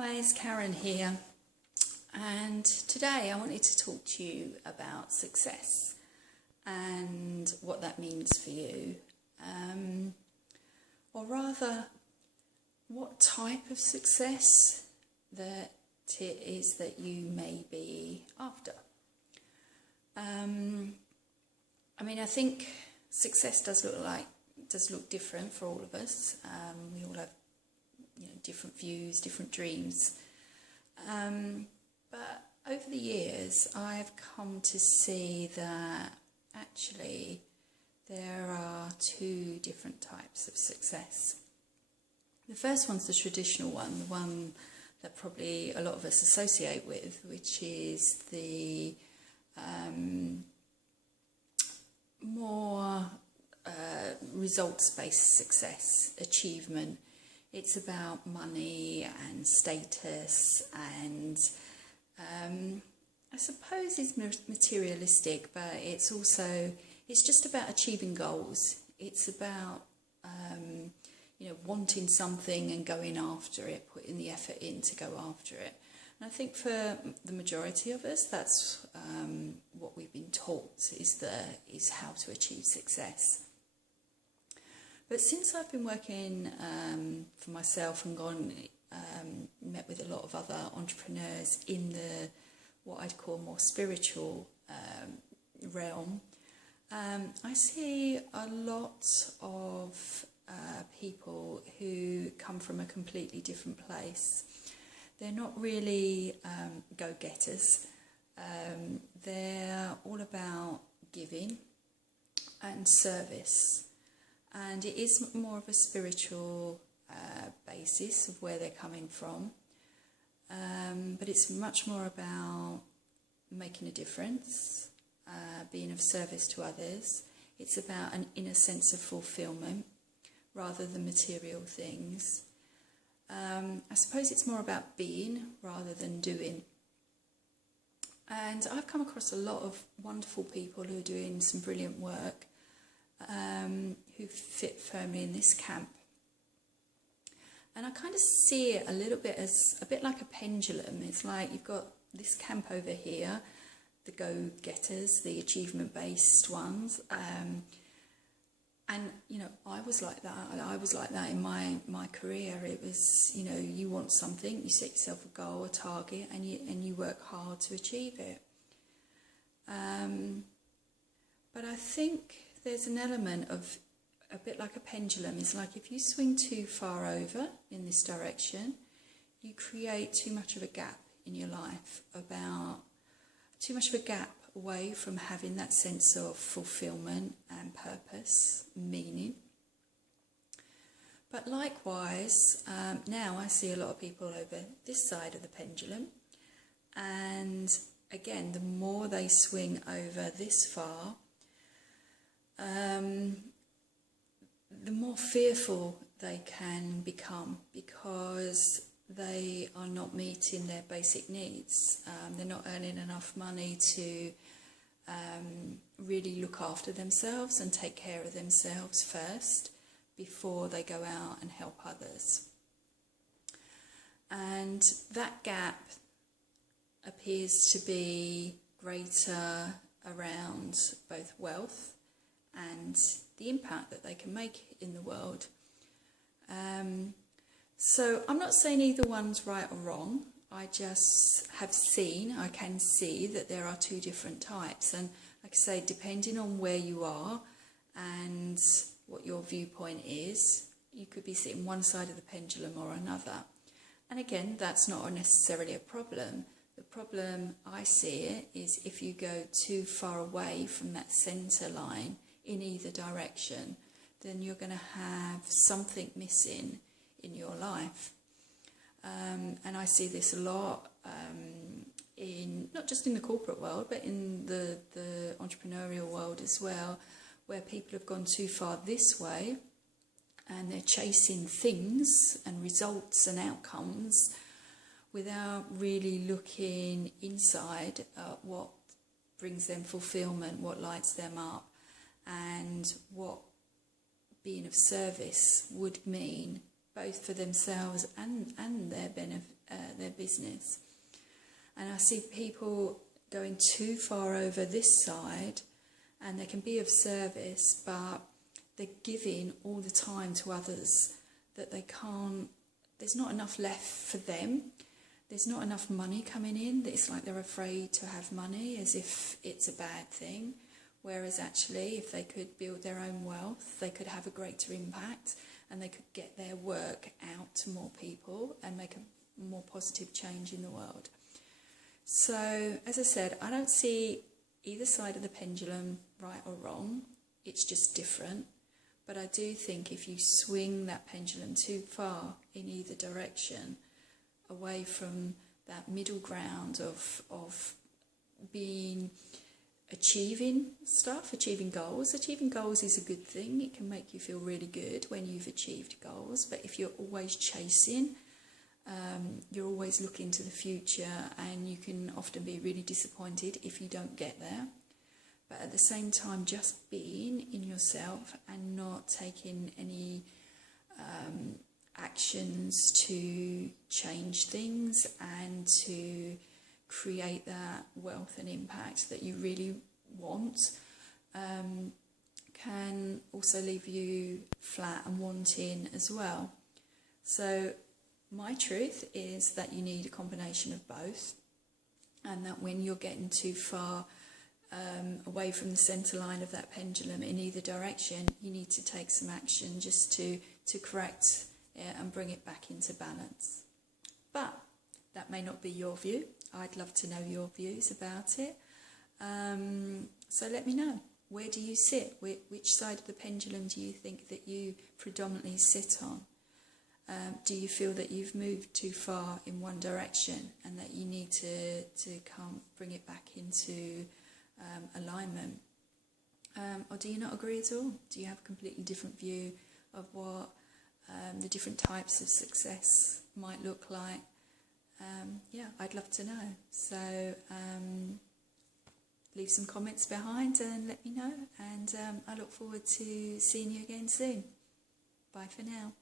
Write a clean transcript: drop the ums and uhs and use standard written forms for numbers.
Hi, it's Karen here, and today I wanted to talk to you about success and what that means for you, or rather what type of success that it is that you may be after. I think success does look different for all of us. We all have different views, different dreams. But over the years, I've come to see that actually there are two different types of success. The first one's the traditional one, the one that probably a lot of us associate with, which is the more results-based success, achievement. It's about money and status and I suppose it's materialistic, but it's just about achieving goals. It's about wanting something and going after it, putting the effort in to go after it. And I think for the majority of us, that's what we've been taught is how to achieve success. But since I've been working for myself and met with a lot of other entrepreneurs in what I'd call more spiritual realm, I see a lot of people who come from a completely different place. They're not really go-getters. They're all about giving and service. And it is more of a spiritual basis of where they're coming from. But it's much more about making a difference, being of service to others. It's about an inner sense of fulfillment rather than material things. I suppose it's more about being rather than doing. And I've come across a lot of wonderful people who are doing some brilliant work, who fit firmly in this camp. And I kind of see it a little bit as a bit like a pendulum. It's like you've got this camp over here, the go-getters, the achievement-based ones. And I was like that. I was like that in my career. It was, you want something, you set yourself a goal, a target, and you work hard to achieve it. But I think there's an element of a bit like a pendulum. It's like if you swing too far over in this direction, you create too much of a gap in your life, too much of a gap away from having that sense of fulfillment and purpose, meaning. But likewise, now I see a lot of people over this side of the pendulum, and again, the more they swing over this far, the more fearful they can become because they are not meeting their basic needs. They're not earning enough money to really look after themselves and take care of themselves first before they go out and help others. And that gap appears to be greater around both wealth and the impact that they can make in the world. So I'm not saying either one's right or wrong. I just I can see that there are two different types. And like I say, depending on where you are and what your viewpoint is, you could be sitting one side of the pendulum or another. And again, that's not necessarily a problem. The problem I see it is if you go too far away from that centre line in either direction, then you're going to have something missing in your life. And I see this a lot in not just in the corporate world, but in the entrepreneurial world as well, where people have gone too far this way and they're chasing things and results and outcomes without really looking inside at what brings them fulfillment, what lights them up, and what being of service would mean both for themselves and their business. And I see people going too far over this side, and they can be of service, but they're giving all the time to others that they can't, there's not enough left for them. There's not enough money coming in. It's like they're afraid to have money, as if it's a bad thing. Whereas actually, if they could build their own wealth, they could have a greater impact, and they could get their work out to more people and make a more positive change in the world. So, as I said, I don't see either side of the pendulum right or wrong. It's just different. But I do think if you swing that pendulum too far in either direction, away from that middle ground of achieving stuff, achieving goals. Achieving goals is a good thing. It can make you feel really good when you've achieved goals. But if you're always chasing, you're always looking to the future, and you can often be really disappointed if you don't get there. But at the same time, just being in yourself and not taking any actions to change things and to create that wealth and impact that you really want, can also leave you flat and wanting as well. So my truth is that you need a combination of both, and that when you're getting too far away from the centre line of that pendulum in either direction, you need to take some action just to correct it and bring it back into balance. But that may not be your view. I'd love to know your views about it. So let me know. Where do you sit? Which side of the pendulum do you think that you predominantly sit on? Do you feel that you've moved too far in one direction and that you need to bring it back into alignment? Or do you not agree at all? Do you have a completely different view of what the different types of success might look like? Yeah, I'd love to know. So leave some comments behind and let me know. And I look forward to seeing you again soon. Bye for now.